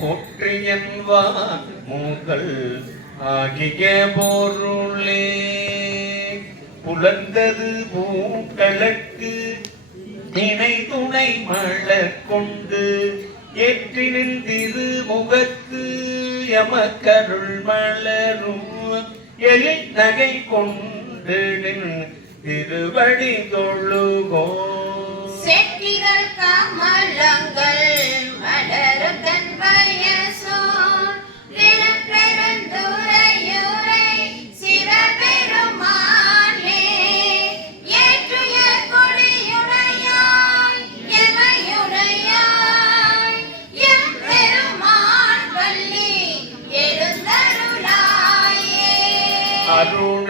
போற்றியன்வான் மூங்கள் ஆகிய பொருளே. புலர்ந்தது பூக்களுக்கு இணை துணை மலர் கொண்டு ஏற்றினின் திருமுகத்து எமக்கருள் மலரும் எலி நகை கொண்டு திருவடி தொழுகோ. செட்டிகள் கமலங்கள்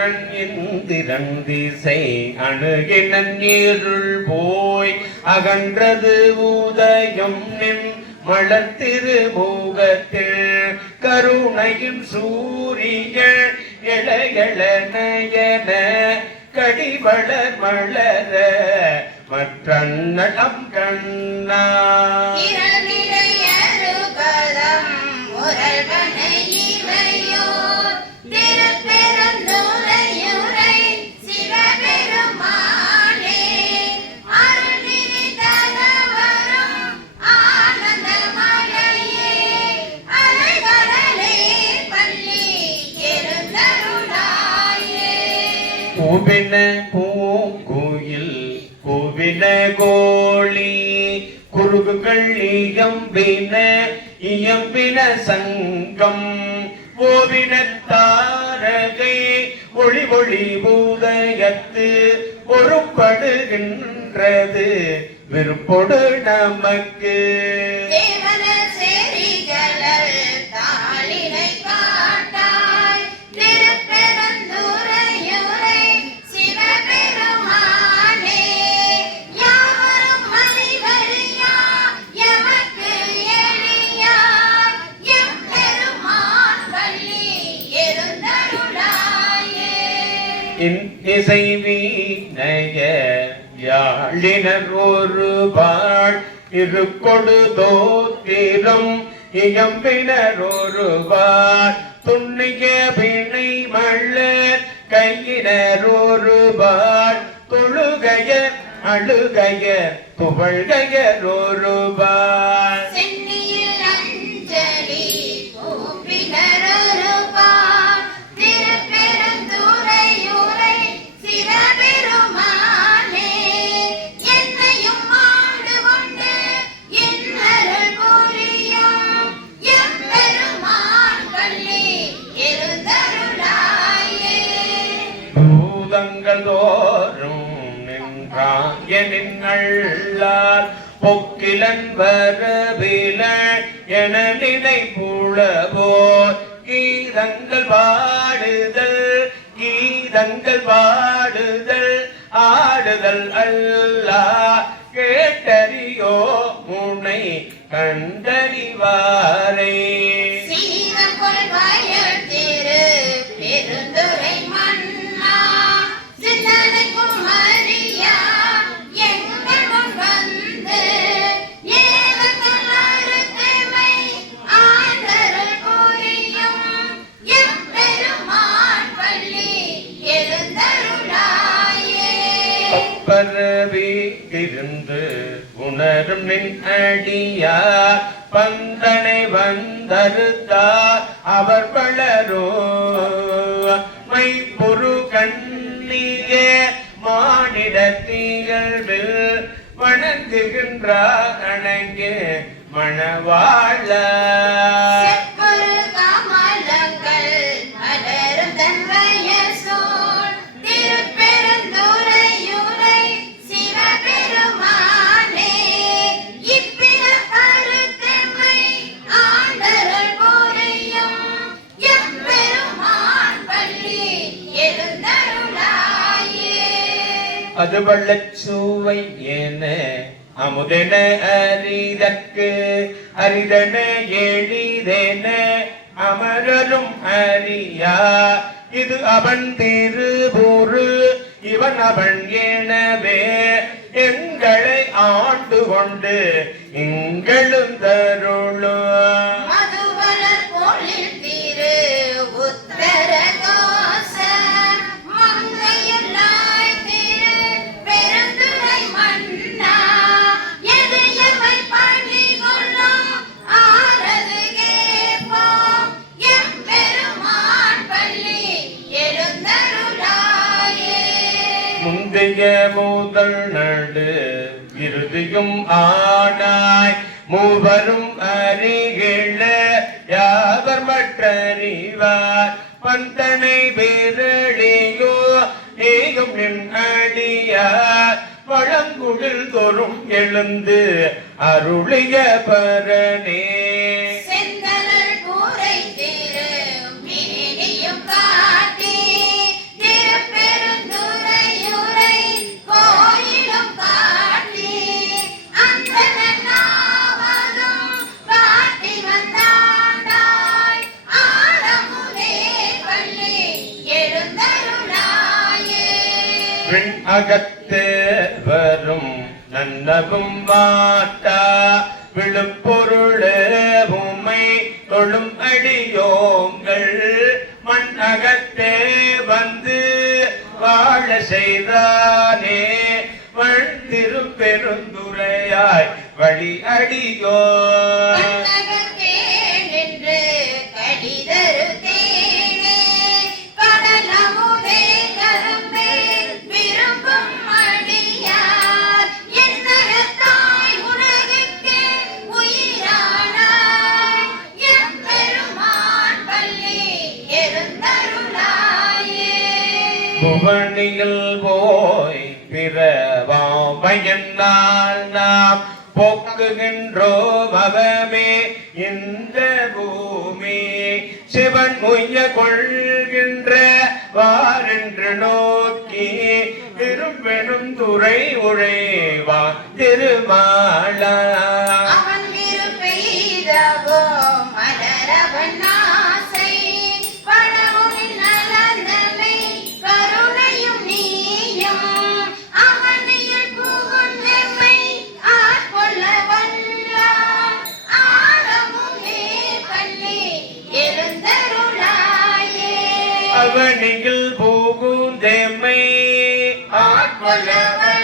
அருணன் இந்திரன் திசை அணுகின நீருள் போய் அகன்றது உதயம் நின் மலர் திருமுகத்தில். கருணையின் சூரிய இளையள நயன கடிவளர் மலர மற்றநலம் கண்ணா. பூவின பூங்குயில் பூவின கோழி குருகுகள் இயம்பின இயம்பின சங்கம். ஓவின தாரகை ஒளி ஒளி பூதயத்து ஒருப்படுகின்றது விருப்பொடு நமக்கு இசை வீணைய யாழினர் ஒரு பாழ் இருக்கொடு தோத்திரம் இயம்பினர் ஒரு பாள் துண்ணிய பிணை மள்ளர் கையினர் ஒரு பாள் தொழுகைய அழுகைய புகழ்கையர் ஒரு பாள் நின்றான் பொக்கிலன் வரவில என நினைப்புலவோ கீதங்கள் பாடுதல் கீதங்கள் பாடுதல் ஆடுதல் அல்லா. கேட்டறியோ முனை கண்டறிவாரை. வீட்டிருந்து உணரும் நின் அடியார் பந்தனை வந்தறுத்தார் அவர் பலரோ மைப்பொரு கண்ணியே மானிட தீகழ்வில் வணங்குகின்றார் அணங்கே மணவாழ அது ஏன என அமுதென அரிதற்கு அரிதன எளிதென அமரரும் அறியா. இது அவன் திருபூரு இவன் அவன் எனவே. எங்களை ஆண்டு கொண்டு எங்களும் தருளும் முதல் நடு இறுதியும் ஆனாய். மூவரும் அறிகிழ யாவர் மற்றறிவார்? பந்தனை பேரழியோ ஏகும் நின் அடியார். பழங்குடில் தோறும் எழுந்து அருளிய பரணே அகத்தே வரும் நன்னவும் வாட்டா விழுப்பொருளே உமை தொழும் அடியோங்கள். மண் அகத்தே வந்து வாழ செய்தானே வள் திருப்பெருந்துரையாய் வழி அடியோ புவனியில் போய் பிறவாமையனால் நாம் போக்குகின்றோம் அவமே. இந்த பூமி சிவன் உய்ய கொள்கின்ற வாரென்று நோக்கி திரும்பெனும் துறை உழைவா திருமாளா எழுந்தருளாயே போகும் பூகுந்தெம்மை ஆட்கொள்ள